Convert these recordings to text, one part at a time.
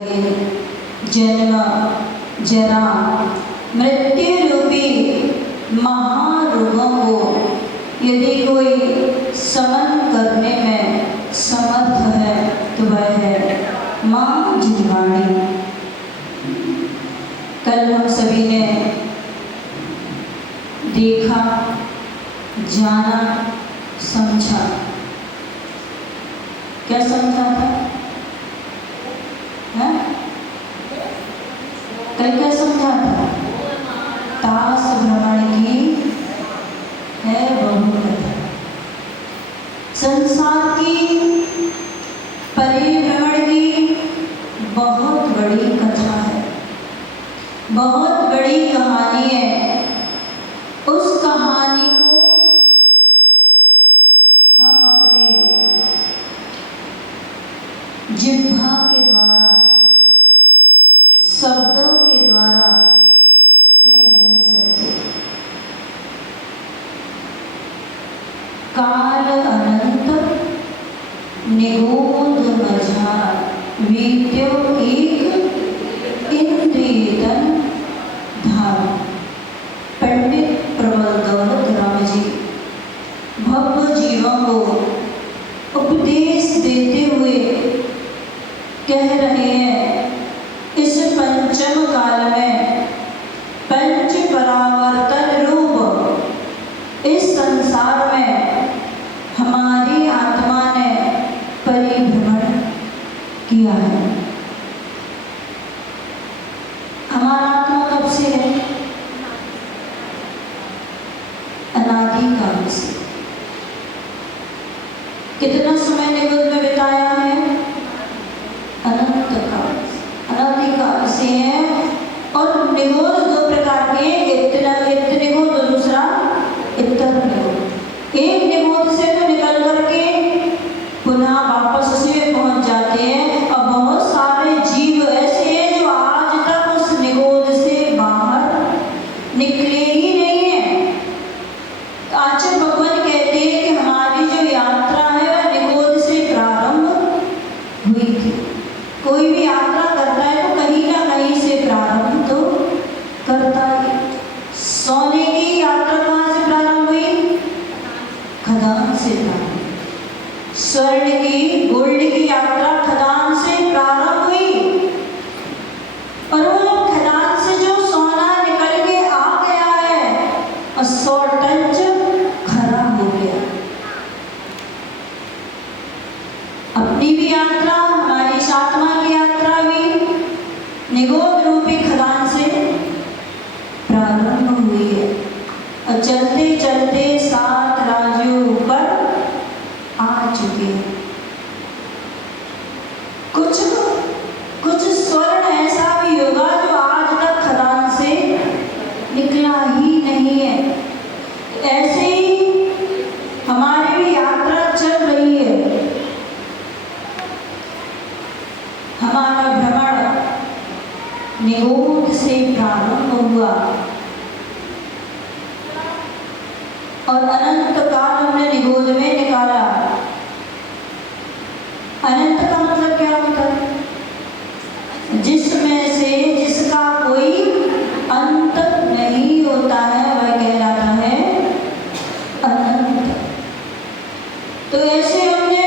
जन्म जरा मृत्यु रूपी महारोगों को यदि कोई समन करने में समर्थ है तो वह है माँ जिनवाणी। कल हम सभी ने देखा, जाना, समझा। क्या समझा था? कल क्या समझा था? तास भ्रमण की है बहुकथा। संसार की परिभ्रमण की बहुत बड़ी कथा है, बहुत बड़ी कहानी है। उस कहानी को हम अपने जिह्वा के द्वारा, शब्दों के द्वारा कह नहीं सकते। काल अनंत निगूढ़ मझार वीत्यो एक इंद्रियतन धार। पंडित प्रबल दौलत राम जी भव्य जीवों को उपदेश देते हुए कह रहे हैं, इस पंचम काल में पंच परावर्तन रूप इस संसार में हमारी आत्मा ने परिभ्रमण किया है। हमारा आत्मा कब से है? अनादि काल से। कितना समय निगुध में बिताया है? अनंत काल, अनादि काल से है। और निगोध दो प्रकार के, एक निगोध और दूसरा इतर निगोध। एक निगोध से तो निकल करके पुनः वापस से पहुंच जाते हैं, और बहुत सारे जीव ऐसे हैं जो आज तक उस निगोध से बाहर निकले ही नहीं है। आचार्य भगवान कहते हैं कि हमारी जो यात्रा है वह निगोध से प्रारंभ हुई थी। कोई भी यात्रा करता है तो कहीं ना कहीं से प्रारंभ तो करता है। सोने की यात्रा कहाँ से प्रारंभ हुई? खदान से प्रारंभ। स्वर्ण की, गोल्ड की यात्रा खदान से प्रारंभ हुई, और वो खदान से जो सोना निकल के आ गया है और 100 टन खराब हो गया। अपनी भी यात्रा, हमारी इस आत्मा की यात्रा भी निगोध रूपी खदान से प्रारंभ हुई है, और चलते चलते 7 राज्यों ऊपर आ चुके हैं। कुछ स्वर्ण ऐसा भी होगा जो आज तक खदान से निकला ही नहीं है। ऐसे ही हमारी भी यात्रा चल रही है। हमारा भ्रमण निगोध से प्रारंभ हुआ, और अनंत काल हमने निगोध में निकाला। अनंत का मतलब क्या होता है? जिसमें से जिसका कोई अंत नहीं होता है वह कहलाता है अनंत। तो ऐसे हमने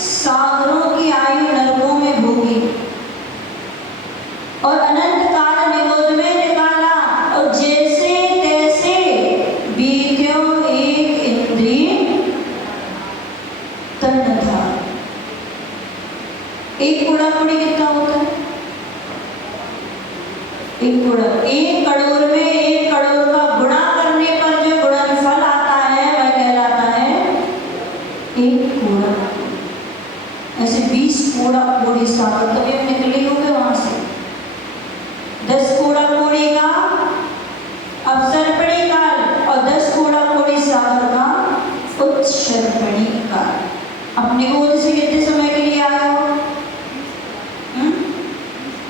सागरों की आयु नरकों में भोगी, और अनंत काल निगोध में निकाला, और जैसे तैसे बीत्यो एक इंद्रिय तन था। एक कूड़ा कुड़ी कितना होता है? एक कूड़ा, 1 करोड़ में 1 करोड़ का गुणा करने पर जो गुणनफल आता है वह कहलाता है एक कूड़ा। ऐसे 20 कूड़ा कूड़ी सागर तभी हम निकले होंगे वहां से। 10 कूड़ा कूड़ी का अवसर्पणी काल, और 10 कूड़ा कूड़ी सागर का उत्सर्पणी काल। अपने गोद से कितने समय के लिए आए हो?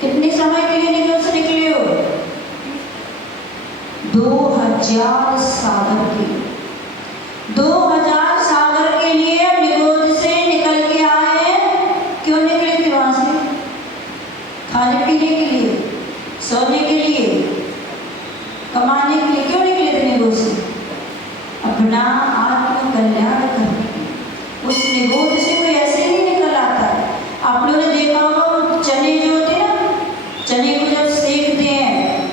कितने समय के लिए निगोध से निकले हो? 2000 सागर के, 2000 सागर के लिए निगोध से निकल के आए। क्यों निकले थे वहां से? खाने पीने के लिए, सोने के लिए, कमाने के लिए क्यों निकले थे निगोद से? अपना आत्म कल्याण करने। उस निगोद से कोई ऐसे ही निकल आता है। आप लोगों ने देखा होगा वो चने जो होते हैं ना, चने को जब सेकते हैं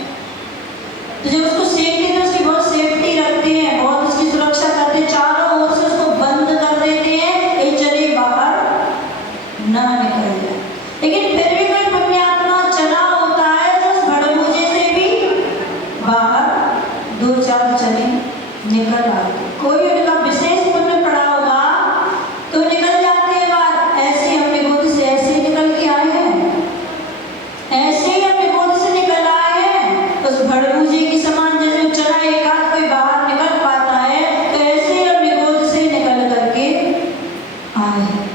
तो जब उसको सेकते हैं तो उसकी बहुत सेफ्टी रखते हैं, बहुत उसकी सुरक्षा करते हैं, चारों ओर से उसको बंद कर देते हैं ये चने बाहर ना निकल जाए। लेकिन फिर भी कोई पुण्यात्मा चना होता है जो उस भड़बूजे से भी बाहर 2-4 चने निकल आते। कोई उनका विशेष पुण्य पड़ा होगा तो निकल जाते हैं बाहर। ऐसे ही हम निगोद से ऐसे ही निकल के आए हैं, ऐसे ही हम निगोद से निकल आए हैं। उस भड़बूजे की समान जैसे चना एक आध कोई बाहर निकल पाता है, तो ऐसे ही हम निगोद से निकल करके आए हैं।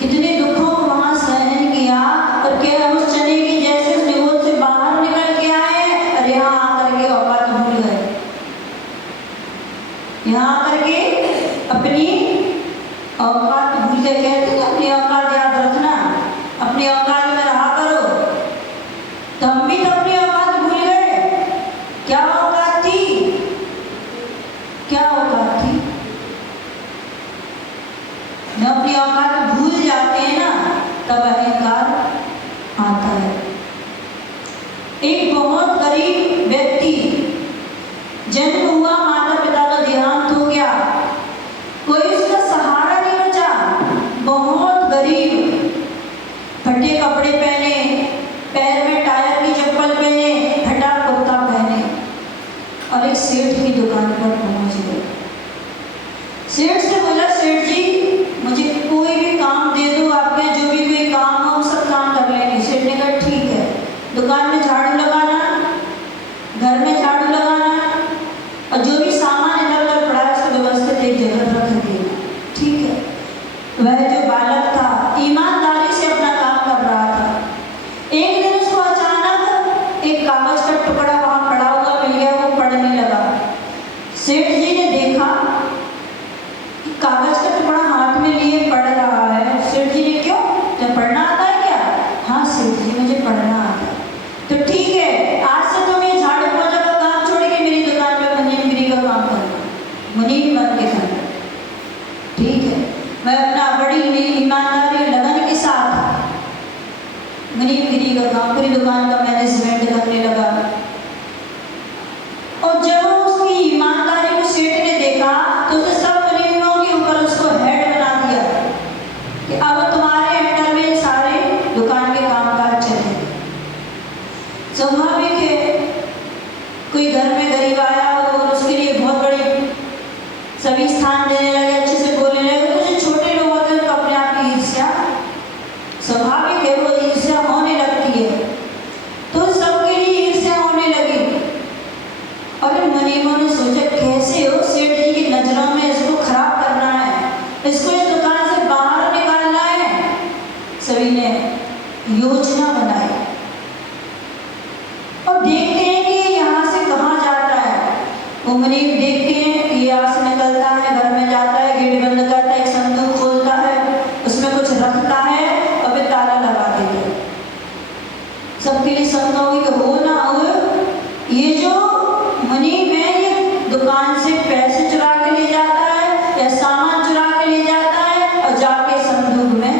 कितने दुखों को वहां सहन किया और क्या उस चने की जैसे उस निगोद से बाहर निकल के आए और यहाँ आकर के औकात भूल गए। यहाँ आकर के अपनी औकात भूल गए। कहते हैं अपनी औकात याद रखना, अपनी औकात में रहा करो। तो हम भी तो अपनी औकात भूल गए। क्या औकात थी? क्या औकात थी? जब अपनी औकात भूल जाते हैं ना तब अहंकार आता है। एक बहुत गरीब व्यक्ति, जन्म हुआ, माता पिता का देहांत हो गया, कोई उसका सहारा नहीं बचा, बहुत गरीब, फटे कपड़े पहने, पैर में टायर की चप्पल पहने, फटा कुर्ता पहने और एक सेठ की दुकान पर पहुंच गए। सेठ से बोला, सेठ जी मुझे कोई भी काम दे दो, आपके जो भी कोई काम हो सब काम कर लेंगे। सेठ ने कहा ठीक है, दुकान में झाड़ू लगाना, घर में झाड़ू लगाना और जो भी सामान इधर उधर पड़ा है उसको व्यवस्थित एक जगह रख देना। ठीक है। वह जो बालक था ईमानदारी से अपना काम कर रहा था। एक दिन उसको अचानक एक कागज का टुकड़ा वहां पड़ा हुआ मिल गया, वो पढ़ने लगा। सेठ जी ने देखा कागज का टुकड़ा हाथ में लिए पढ़ रहा है। सेठ जी ने क्यों, तो पढ़ना आता है क्या? हाँ सेठ जी मुझे पढ़ना आता है। तो ठीक है, आज से तुम ये झाड़ू पोछा का काम छोड़ के मेरी दुकान में मुनीमगिरी का काम करना, मुनीम बन के करना। ठीक है। मैं अपना बड़ी ईमानदारी और लगन के साथ मुनीमगिरी का काम, पूरी दुकान का मैनेजमेंट करने लगा। और जब उसकी ईमानदारी को सेठ ने देखा तो उसने सब मुनीमों के ऊपर उसको हेड बना दिया कि अब तुम्हारे अंडर में सारे दुकान के कामकाज चलेंगे। स्वाभाविक है, कोई घर में गरीब आया हो और उसके लिए बहुत बड़ी सभी स्थान देने लगे, अच्छे से बोलने लगे, तो जो छोटे लोग होते हैं उनको अपने आप की ईर्ष्या स्वाभाविक है, वो ईर्ष्या होने लगती है। तो सबके लिए ईर्ष्या होने लगी। और मुनीमों ने सोचा कैसे हो सेठ जी की नजरों में इसको खराब करना है, इसको इस दुकान से बाहर निकालना है। सभी ने योजना बनाई और देखते हैं कि ये यहाँ से कहाँ जाता है। वो मुनीम देखते हैं कि यहाँ से निकलता है, घर में जाता है, गेट बंद करता है, एक संदूक खोलता है, उसमें कुछ रखता है और फिर ताला लगा देते हैं। सबके लिए शंका हुई कि हो ना हो ये जो मुनीम है ये दुकान से पैसे चुरा के ले जाता है या सामान चुरा के ले जाता है और जाके संदूक में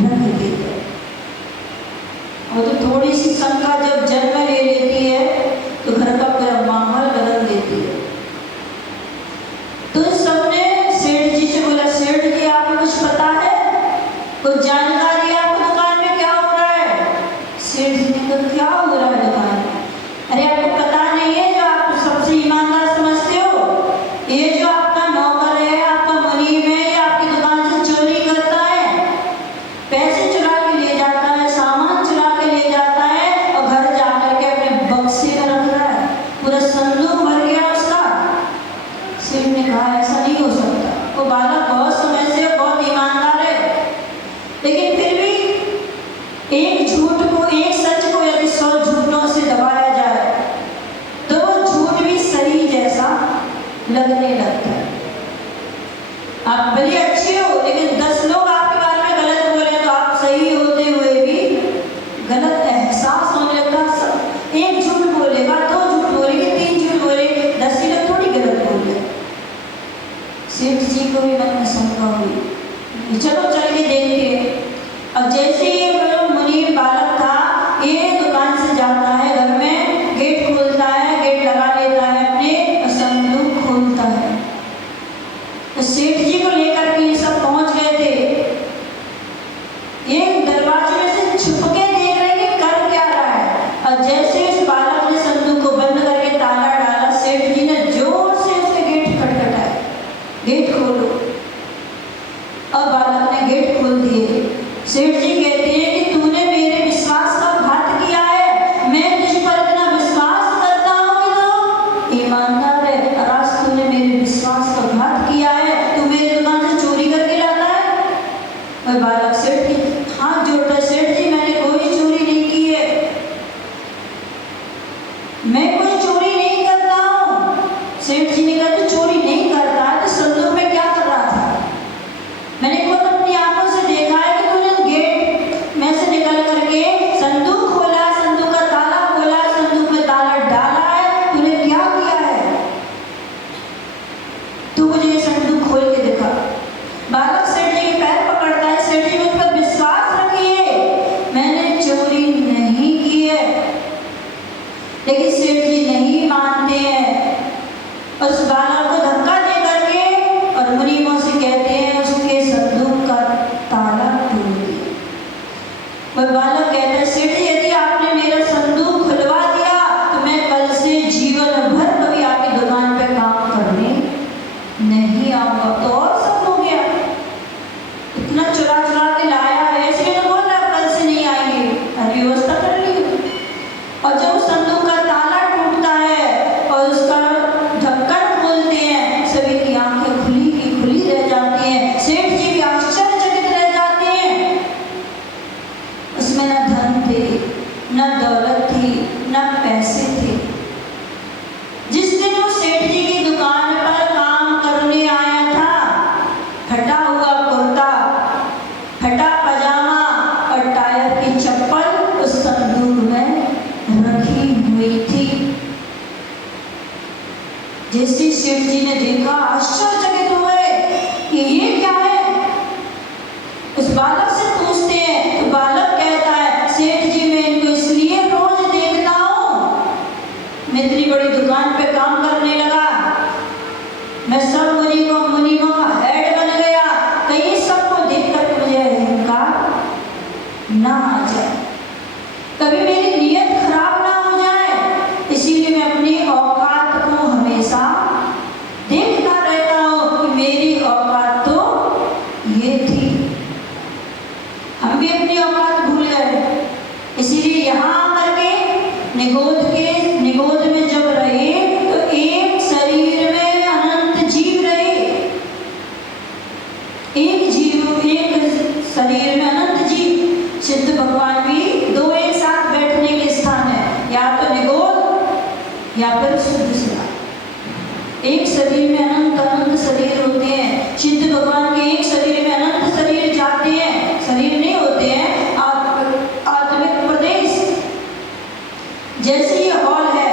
रख देता है। और तो थोड़ी सी शंका जब जन्म ले लेती है तो घर का पूरा माहौल बदल देती है। तो सबने सेठ जी से बोला, सेठ जी आपको कुछ पता है, कुछ जानकारी है आपको दुकान में क्या हो रहा है? सेठ जी ने कहा क्या हो रहा है दुकान में? अरे आपको पता नहीं है, जो आप सबसे ईमानदार समझते हो, ये जो आपका नौकर है, आपका मुनीम है, ये आपकी दुकान से चोरी करता है, पैसे चुरा के ले जाता है, सामान चुरा के ले जाता है और घर जाकर के अपने बक्से में रख रहा है, पूरा संदूक भर गया उसका। सेठ ने कहा ऐसा नहीं हो सकता, वो बालक बहुत समय से बहुत ईमानदार है, लेकिन फिर भी एक झूठ को, एक सच को यदि 100 झूठों से दबाया जाए तो वो झूठ भी सही जैसा लगने लगता है। आप भले अच्छे हो लेकिन 10 लोग आपके बारे में गलत बोले तो आप छुप के देख रहे कि कर क्या रहा है। और जैसे इस बालक ने संदूक को बंद करके ताला डाला, सेठ जी ने जोर से उसके गेट खटखटाए, गेट खोलो। अब बालक ने गेट खोल दिए। सेठ जी कहते हैं कि तूने मेरे विश्वास का घात किया है, मैं तुझ पर इतना विश्वास करता हूँ कि तो ईमानदार है, और आज तूने मेरे विश्वास का घात किया है, तू मेरी दुकान से चोरी करके लाता है। और बालक सेठ के हाथ जोड़ता है, सेठ जी मैंने कोई चोरी नहीं की है, मैं कोई चोरी नहीं करता हूँ। सेठ जी ने कहा तू चोरी नहीं करता है तो संदूक में क्या कर रहा था? मैंने खुद अपनी आंखों से देखा है कि तूने गेट में से निकल करके संदूक खोला, संदूक का ताला खोला, संदूक में ताला डाला है, तूने क्या किया है? तू मुझे ये संदूक खोल के दिखा। बालक सेठ जी के पैर पकड़ता है, सेठ जी मुझ पर विश्वास रखिए, मैंने चोरी नहीं की है। लेकिन सेठ जी नहीं मानते हैं, उस बालक को धक्का दे करके और मुनीमों से कहते हैं उसके संदूक का ताला तोड़ दिया। वह बालक कहता है सेठ जी यदि आपने मेरा संदूक खुलवा दिया तो मैं कल से जीवन भर कभी आपकी दुकान पे काम करने नहीं आऊंगा। तो और सब हो गया, इतना चुरा चुरा के लाया है, इसलिए तो बोल रहा कल से नहीं आएंगे, अरे व्यवस्था कर ली। और जब उस संदूक का ताला टूटता है और उसका ढक्कन खोलते हैं, सभी की आंखें खुली की खुली रह जाती हैं, सेठ जी भी आश्चर्यचकित रह जाते हैं। उसमें न धन थे, न दौलत थी, न पैसे थे। जिस दिन वो सेठ जी की दुकान पर काम करने आया था, फटा हुआ कुर्ता, फटा पजामा और टायर की चप्पल उस संदूक में रखी हुई थी। जैसे सेठ जी ने देखा आश्चर्यचकित हुए कि ये क्या है। उस बालक से पूछते हैं तो बालक कहता है सेठ जी मैं इनको इसलिए रोज देखता हूँ, मैं इतनी बड़ी दुकान पे काम करने लगा, मैं सब मुनीमों का हेड बन गया, कहीं सबको देख कर मुझे अहंकार ना आ जाए, कभी मेरी नीयत खराब ना हो जाए, इसीलिए मैं अपनी औकात को हमेशा देखता रहता हूँ कि मेरी औकात तो ये थी। हम भी अपनी औकात भूल गए, इसीलिए यहाँ आकर के निगोद में जब रहे तो एक शरीर में अनंत जीव रहे, एक शरीर में अनंत जीव। सिद्ध भगवान भी दो एक साथ बैठने के स्थान है, या तो निगोद या फिर शुद्ध शिला। एक शरीर में अनंत शरीर होते हैं। सिद्ध भगवान के एक शरीर में अनंत शरीर जाते हैं, शरीर नहीं होते हैं, आत्मिक प्रदेश। जैसे ये हॉल है,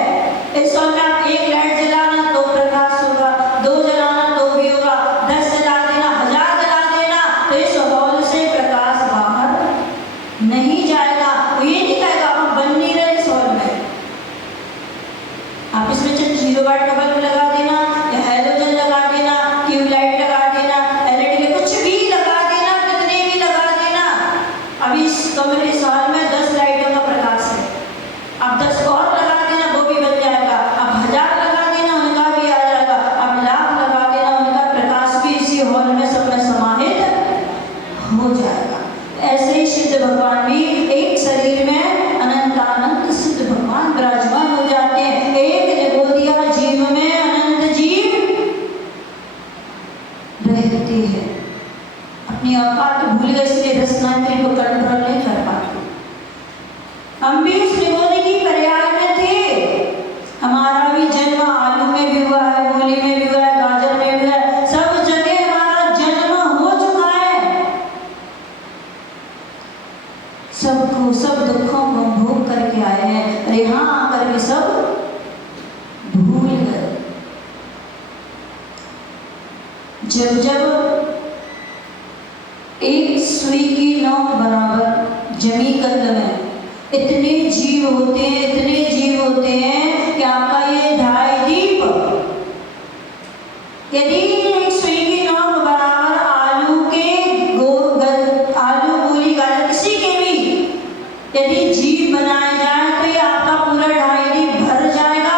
इस हॉल में आप एक लाइट जलाना तो प्रकाश होगा, दो जलाना तो भी होगा, 10 जला देना, 1000 जला देना तो इस हॉल से प्रकाश बाहर नहीं जाएगा। वो ये नहीं कहेगा आप बन नहीं रहे इस हॉल में, आप इसमें 0 वाट का बल्ब लगा देना या हैलोजन लगा देना, ट्यूबलाइट लगा देना, एलईडी कुछ भी लगा देना, कितने भी लगा देना। अभी इस कमरे इस हॉल में 10 लाइटों का प्रकाश है, आप 10 और लगा देना वो भी बन जाएगा, आप 1000 लगा देना उनका भी आ जाएगा, आप 1,00,000 लगा देना उनका प्रकाश भी इसी हॉल में सब में समाहित हो जाएगा। ऐसे ही सिद्ध भगवान भी एक शरीर में अनंत सिद्ध भगवान विराजमान हो जाते हैं। एक निगोदिया जीव में अनंत जीव रहते हैं। अपनी औकात भूल गए, इसलिए रसना को कंट्रोल नहीं कर पाते। हम भी उस निगोदी की पर्याय में थे, हमारा भी जन्म आलू में भी हुआ है, मूली में भी हुआ है, गाजर में भी हुआ है, सब जगह हमारा जन्म हो चुका है। सब दुखों को भोग करके आए हैं, और यहाँ आकर के सब भूल गए। जब एक सुई की नोक बराबर जमी कंद में इतने जीव होते हैं कि आपका ये ढाई दीप, यदि एक सुई की नोक बराबर आलू मूली गाजर किसी के भी यदि जीव बनाया जाए तो ये आपका पूरा 2.5 दिन भर जाएगा।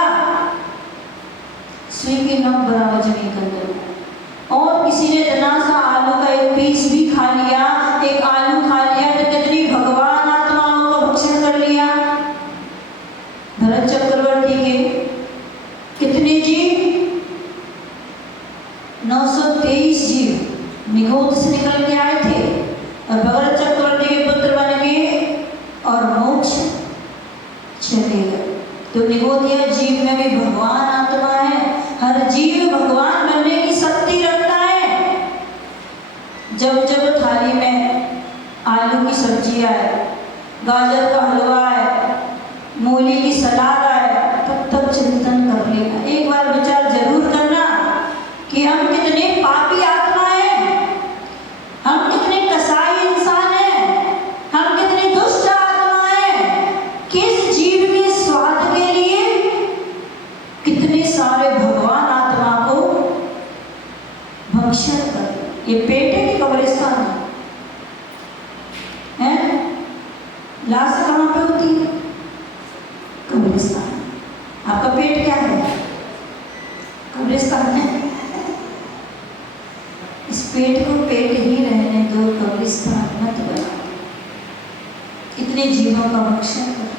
सुई की नोक बराबर जमीन कर देगा। और किसी ने इतना सा आलू का एक पीस भी खा लिया, एक आलू खा लिया तो कितनी भगवान आत्माओं का भक्षण कर लिया। भरत चक्रवर्ती के कितने जीव? 923 जीव निगोद से निकल के आए थे और भरत चक्रवर्ती के पुत्र बन गए और मोक्ष चले गए। तो निगोदिया जीव में भी भगवान आत्मा है। हर जीव भगवान बनने की शक्ति रखता है। जब जब थाली में आलू की सब्जी आए, गाजर का हलवा आए, मूली की सलाद आए, तब तब चिंतन कर लेना। एक बार विचार जरूर करना कि हम कितने पापी आत्मा हैं, हम कितने कसाई इंसान हैं, हम कितने दुष्ट आत्मा हैं। किस जीव के स्वाद के लिए कितने सारे भगवान आत्मा को भक्षण कर। ये पेट है कि कब्रिस्तान है? लाश कहाँ पे होती है? कब्रिस्तान। आपका पेट क्या है? कब्रिस्तान है। इस पेट को पेट ही रहने दो, कब्रिस्तान मत बना। इतने जीवों का भक्षण कर।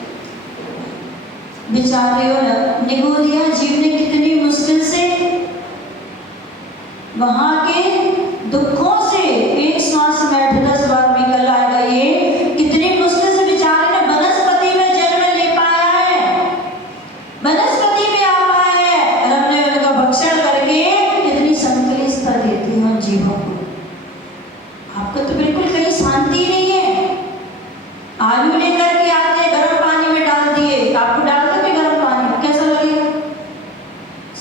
बेचारे निगोदिया जीव ने कितनी मुश्किल से वहां के दुखों से एक श्वास में 8-10 बार निकल आएगा। ये कितनी मुश्किल से बेचारे ने वनस्पति में जन्म ले पाया है, वनस्पति में आ पाया है और हमने उनका भक्षण करके कितनी संकलितता देती है उन जीवों को। आपको तो बिल्कुल कहीं शांति नहीं है। आलू लेकर के आते गर्म पानी में डाल दिए, आपको डाल दो गर्म पानी में, कैसा लगेगा?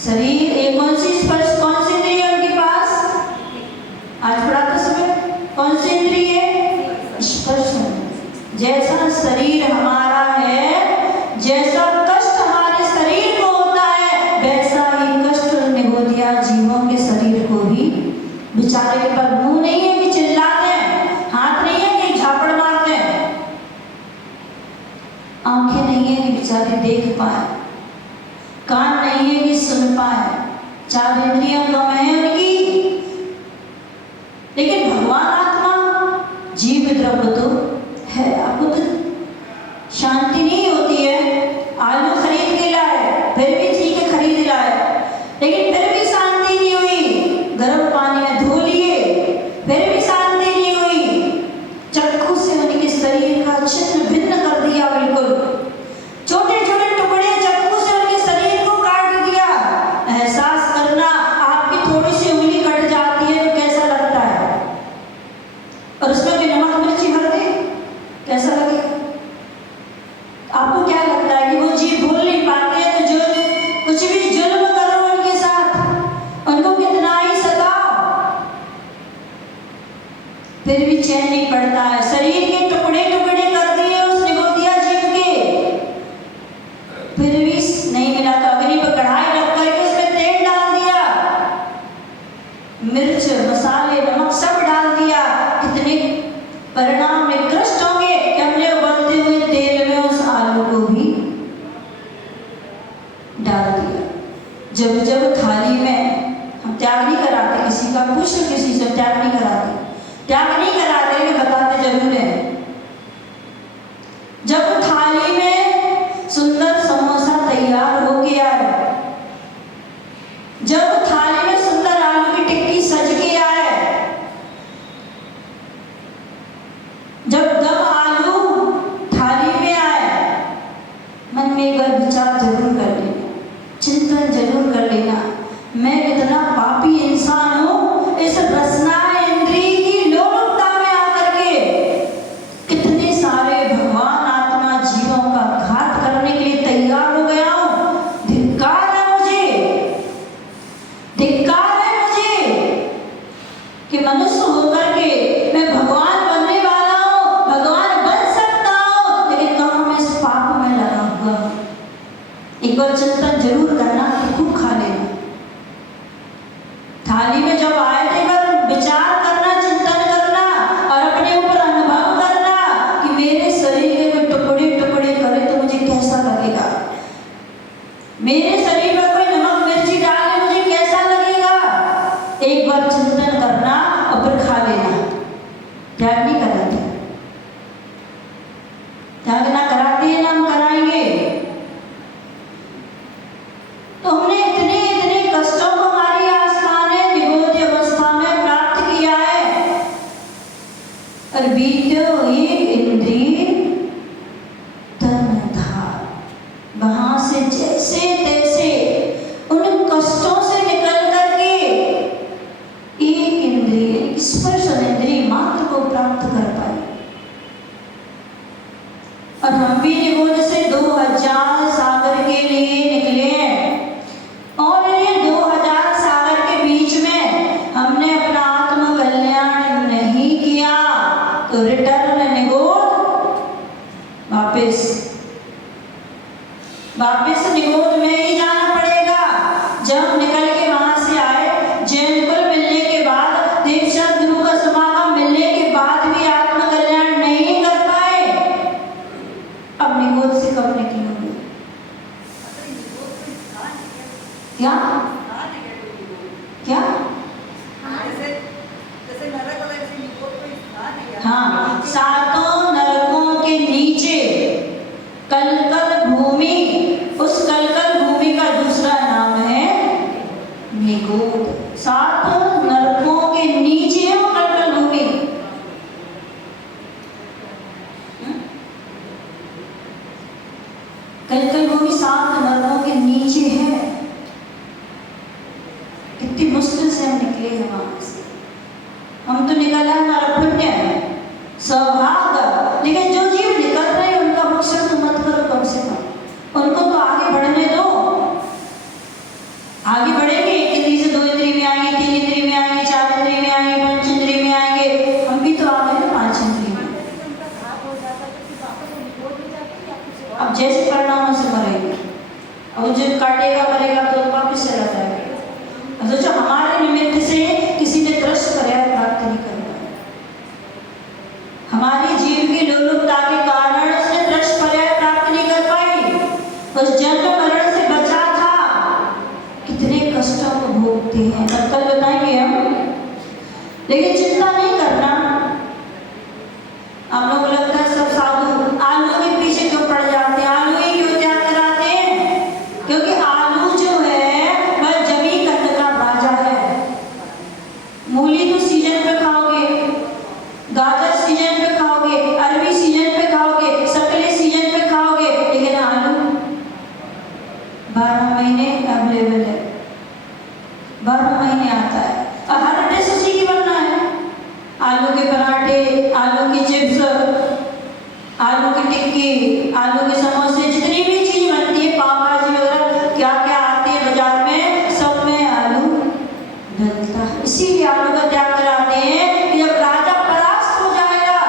शरीर एक कौन सी स्पर्श, कौन सी इंद्रिय है उनके पास? आज पढ़ा था सुबह, कौन सी इंद्रिय है? स्पर्श। जैसा शरीर हमारा है, जैसा कष्ट हमारे शरीर को होता है, वैसा ही कष्ट निगोदिया जीवों के शरीर को भी। बेचारे के पास मुंह नहीं है कि चिल्लाते हैं, हाथ नहीं है कि झापड़ मारते हैं, आंखें नहीं है कि बेचारे देख पाए, कान नहीं है कि सुन पाए, 4 इंद्रियां कम है उनकी। लेकिन भगवान आत्मा जीव द्रव्य तो है। आपको तो शांति नहीं होती है। आलू खरीद के लाए, फिर भी ठीक है खरीद लाए, लेकिन फिर भी शांति नहीं हुई। गर्म पानी में धो लिए, फिर भी शांति नहीं हुई। चक्कू से उनके शरीर का छिन्न भिन्न कर दिया, बिल्कुल छोटे छोटे टुकड़े चक्कू से उनके शरीर को काट दिया। एहसास करना, आपकी थोड़ी सी उंगली कट जाती है तो कैसा लगता है, और उसमें भी नमक मिर्ची भर दे, कैसा लगेगा? आपको क्या लगता है कि वो जीव भूल नहीं पाते हैं तो जो कुछ भी जुल्म करो उनके साथ, उनको कितना ही सताओ, फिर भी चैन नहीं पड़ता है। शरीर के टुकड़े टुकड़े कर दिए उस निगोदिया जीव के, फिर भी नहीं मिला तो अग्नि पर कढ़ाई रख करके उसमें तेल डाल दिया, मिर्च मसाले नमक सब डाल दिया। कितने परिणाम निकृष्ट होंगे कि हमने उबलते हुए तेल में उस आलू को भी डाल दिया। जब जब थाली में हम त्याग नहीं कराते किसी का, कुछ किसी से त्याग नहीं कराते, त्याग नहीं कराते लेकिन बताते जरूर है। जब थाली में सुंदर समोसा तैयार हो गया है, जब थाली में सुंदर आलू की टिक्की सज के आए, जब दम आलू थाली में आए, मन में एक बार विचार जरूर कर लेना, चिंतन जरूर कर लेना, मैं कितना पापी इंसान हूँ। इस रसना इंद्रिय की लोलुपता वापस निगोद में ही जाना पड़ेगा। जब निकल के वहां से आए, जैन कुल मिलने के बाद, दीक्षांत गुरु का समागम मिलने के बाद भी आत्मकल्याण नहीं कर पाए, अब निगोद से कब निकलोगे? क्या क्या? हाँ, सातों नरकों के नीचे कलकल भूमि, उस कलकल भूमि का दूसरा नाम है निगोद। सातों नरकों के नीचे है वो कलकल भूमि। कलकल भूमि सात नरकों के नीचे है। कितनी मुश्किल से हम निकले हैं वहां से। हम तो निकला है, हमारा पुण्य है, सौभाग्य। लेकिन जो जीव निकल रहे हैं उनका भक्षण तो मत करो कम से कम, उनको तो आगे बढ़ने दो। आगे बढ़ेंगे, एक इंद्री से दो इंद्री में आएंगे, तीन इंद्री में आएंगे, चार इंद्री में आएंगे, पंच इंद्री में आएंगे। हम भी तो आ गए पांच इंद्री में। अब जैसे परिणामों से मरेंगे, और जो काटेगा मरेगा तो वापिस चला जाएगा। सोचो हमारे निमित्त से किसी ने दृश्य पर्याय प्राप्त नहीं कर पाया, हमारी जीव की लोलुपता के कारण उसने दृश्य पर्याय प्राप्त नहीं कर पाई। उस जन्म मरण से बचा था, कितने कष्टों को भोगते हैं तब कल बताएंगे हम। लेकिन चिंता नहीं करना। हम लोग लगता है सब साधु आलू के पीछे क्यों पड़ जाते हैं, आलू ही क्यों त्याग कराते हैं? क्योंकि आलू जो है वह जमी कंद का राजा है। मूली तो सीजन पे खाओगे, गाजर सीजन पे खाओगे, अरबी सीजन पे खाओगे, सकले सीजन पे खाओगे, लेकिन आलू 12 महीने अवेलेबल है, 12 महीने आता है। और हर डिश उसी की बनना है। आलू के पराठे, आलू की चिप्स, आलू की टिक्की, आलू के समोसे, जितनी भी चीज बनती है, पाव भाजी वगैरह क्या क्या आती है बाजार में, सब में आलू डलता है। इसीलिए आलू का त्याग कराते हैं कि जब राजा परास्त हो जाएगा,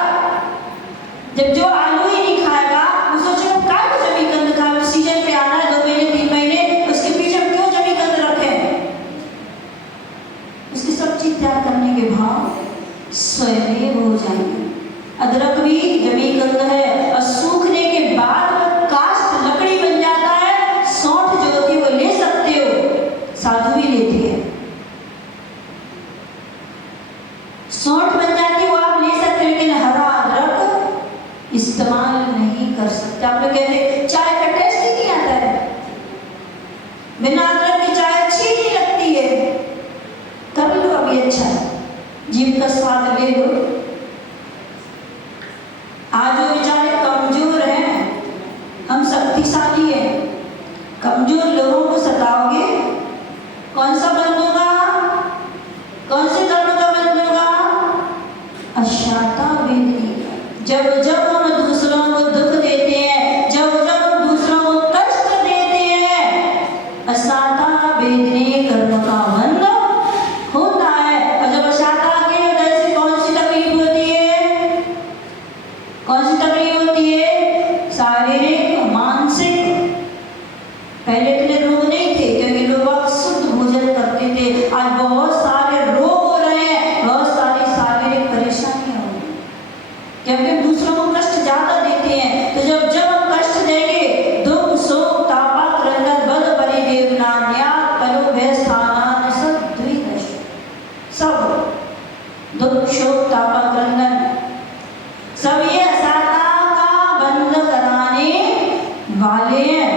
जब जो आलू ही नहीं खाएगा, वो सोचेगा क्या को जमी कंद खा, सीजन पे आना है 2 महीने 3 महीने, उसके पीछे हम क्यों जमी कंद रखें? उसकी सब चीज त्याग करने के भाव स्वयं हो जाएंगे। अदरक भी जमी कंद है, और सूखने के बाद वो काष्ठ लकड़ी बन जाता है। सौंठ जो होती है वो ले सकते हो, साधु भी लेती है। सौंठ बन जाती है वो आप ले सकते हो, लेकिन हरा अदरक इस्तेमाल नहीं कर सकते। आप लोग कहते हैं चाय का टेस्ट ही नहीं आता है, बिना अदरक की चाय अच्छी नहीं लगती है। कर लो अभी, अच्छा जीव का स्वाद ले लो। आज जो बेचारे कमजोर हैं, हम शक्तिशाली हैं, कमजोर लोगों को सताओगे, कौन सा बंद होगा? कौन से कर्म का बंद होगा? अशाता वेदनी। जब जब हम दूसरों को दुख देते हैं, जब जब हम दूसरों को कष्ट देते हैं, अशाता वेदनी कर्म का बंध होता है। और जब अशाता की वजह से कौन सी तकलीफ होती है? कौन सी तकलीफ होती है? शारीरिक, मानसिक। पहले इतने रोग नहीं थे क्योंकि लोग शुद्ध भोजन करते थे। आज बहुत सारे रोग हो रहे हैं, बहुत सारी शारीरिक परेशानियां हो रही हैं, क्योंकि हम दूसरों को कष्ट ज्यादा देते हैं। तो जब जब हम कष्ट देंगे, दुख शोक तापा क्रंदन बल परिदेव नान्या कलो व्यस्थानान सब द्विदश, सब दुख शोक तापा क्रंदन सब ये अशाता का बंद कराने वाले हैं।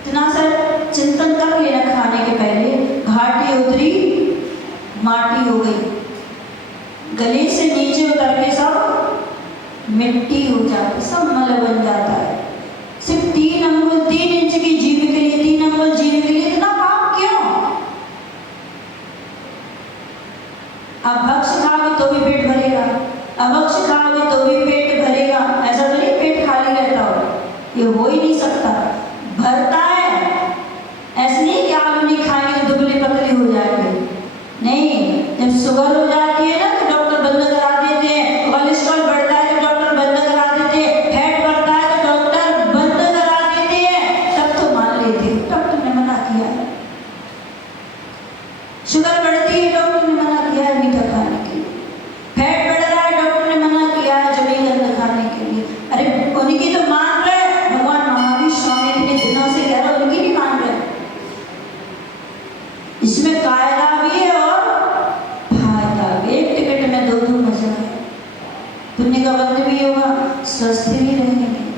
इतना सर चिंतन कर लेना। खाने के पहले घाटी उतरी, माटी हो गई, गले से नीचे उतर के सब मिट्टी हो जाती, सब मल बन जाता है। सिर्फ 3 अंगुल 3 इंच की जीभ के लिए, 3 अंगुल जीभ के लिए इतना पाप क्यों? अब भक्ष खाओगे तो भी पेट भरेगा, अभक्ष खाओगे तो भी पेट भरेगा। ऐसा तो नहीं पेट खाली रहता हो, ये हो ही नहीं सकता, भरता है। ऐसे नहीं कि आलू नहीं खाएंगे तो दुबले पतले हो जाएंगे, नहीं। जब शुगर हो जाती है ना तो डॉक्टर बंद करा देते हैं, कोलेस्ट्रॉल बढ़ता है तो डॉक्टर बंद करा देते हैं, फैट बढ़ता है तो डॉक्टर स्वस्थ भी रहेंगे।